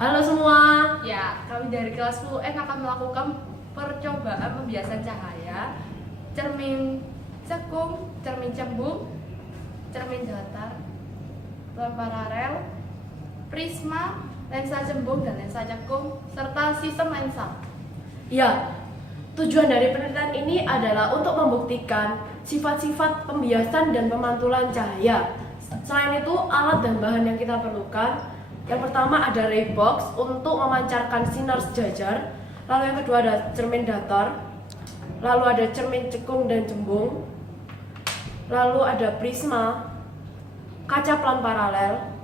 Halo semua. Ya, kami dari kelas 10N akan melakukan percobaan pembiasan cahaya, cermin cekung, cermin cembung, cermin datar, lampu paralel, prisma, lensa cembung dan lensa cekung, serta sistem lensa. Ya, tujuan dari penelitian ini adalah untuk membuktikan sifat-sifat pembiasan dan pemantulan cahaya. Selain itu, alat dan bahan yang kita perlukan, yang pertama ada ray box untuk memancarkan sinar sejajar, lalu yang kedua ada cermin datar, lalu ada cermin cekung dan cembung, lalu ada prisma, kaca pelan paralel,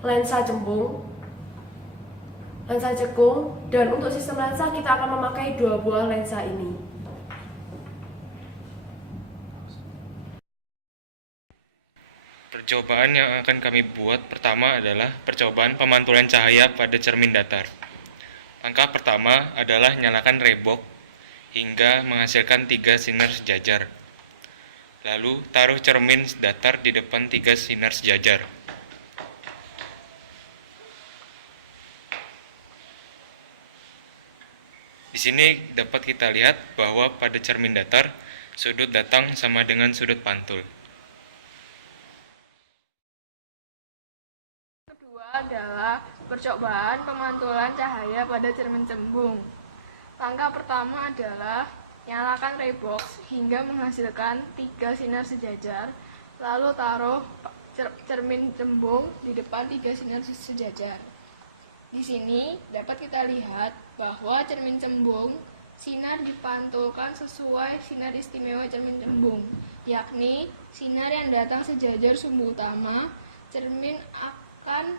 lensa cembung, lensa cekung, dan untuk sistem lensa kita akan memakai 2 buah lensa ini. Percobaan yang akan kami buat pertama adalah percobaan pemantulan cahaya pada cermin datar. Langkah pertama adalah nyalakan rebok hingga menghasilkan 3 sinar sejajar. Lalu taruh cermin datar di depan 3 sinar sejajar. Di sini dapat kita lihat bahwa pada cermin datar sudut datang sama dengan sudut pantul. Kedua adalah percobaan pemantulan cahaya pada cermin cembung. Langkah pertama adalah nyalakan ray box hingga menghasilkan 3 sinar sejajar, lalu taruh cermin cembung di depan 3 sinar sejajar. Di sini dapat kita lihat bahwa cermin cembung sinar dipantulkan sesuai sinar istimewa cermin cembung, yakni sinar yang datang sejajar sumbu utama. Cermin akan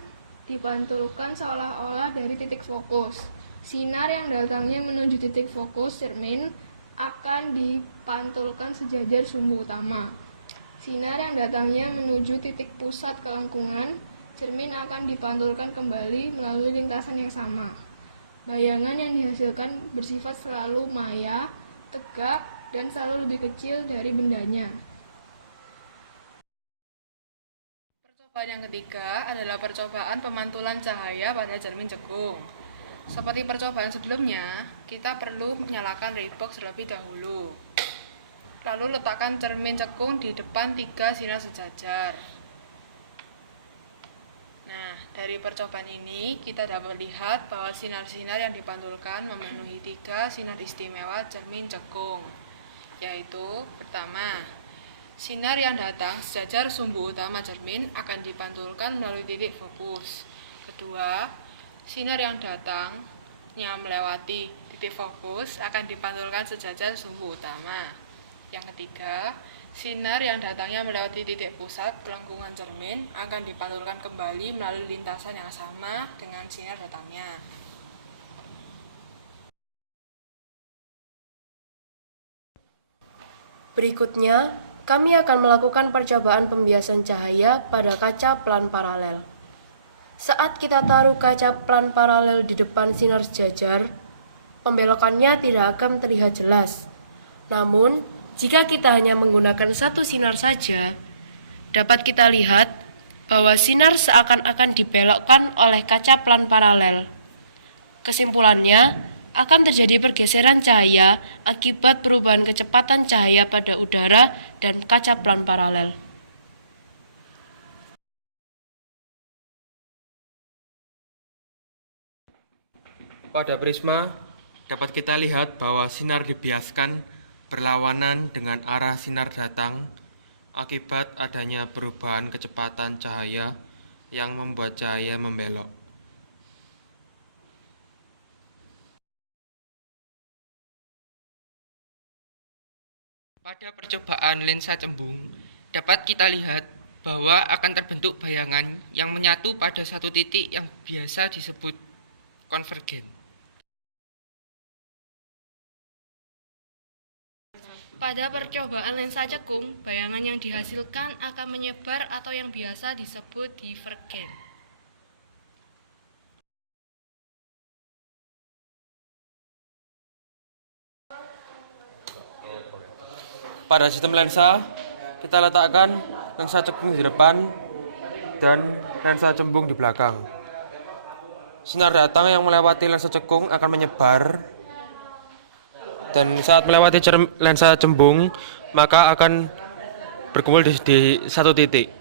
dipantulkan seolah-olah dari titik fokus. Sinar yang datangnya menuju titik fokus cermin akan dipantulkan sejajar sumbu utama. Sinar yang datangnya menuju titik pusat kelengkungan cermin akan dipantulkan kembali melalui lintasan yang sama. Bayangan yang dihasilkan bersifat selalu maya, tegak, dan selalu lebih kecil dari bendanya. Percobaan yang ketiga adalah percobaan pemantulan cahaya pada cermin cekung. Seperti percobaan sebelumnya, kita perlu menyalakan ray box terlebih dahulu. Lalu letakkan cermin cekung di depan 3 sinar sejajar. Nah, dari percobaan ini kita dapat lihat bahwa sinar-sinar yang dipantulkan memenuhi 3 sinar istimewa cermin cekung, yaitu pertama, sinar yang datang sejajar sumbu utama cermin akan dipantulkan melalui titik fokus. Kedua, sinar yang datangnya melewati titik fokus akan dipantulkan sejajar sumbu utama. Yang ketiga, sinar yang datangnya melewati titik pusat kelengkungan cermin akan dipantulkan kembali melalui lintasan yang sama dengan sinar datangnya. Berikutnya, kami akan melakukan percobaan pembiasan cahaya pada kaca pelan paralel. Saat kita taruh kaca pelan paralel di depan sinar sejajar, pembelokannya tidak akan terlihat jelas. Namun, jika kita hanya menggunakan satu sinar saja, dapat kita lihat bahwa sinar seakan-akan dibelokkan oleh kaca pelan paralel. Kesimpulannya, akan terjadi pergeseran cahaya akibat perubahan kecepatan cahaya pada udara dan kaca pelan paralel. Pada prisma dapat kita lihat bahwa sinar dibiaskan berlawanan dengan arah sinar datang akibat adanya perubahan kecepatan cahaya yang membuat cahaya membelok. Pada percobaan lensa cembung, dapat kita lihat bahwa akan terbentuk bayangan yang menyatu pada satu titik yang biasa disebut konvergen. Pada percobaan lensa cekung, bayangan yang dihasilkan akan menyebar atau yang biasa disebut divergen. Pada sistem lensa, kita letakkan lensa cekung di depan dan lensa cembung di belakang. Sinar datang yang melewati lensa cekung akan menyebar, dan saat melewati lensa cembung maka akan berkumpul di satu titik.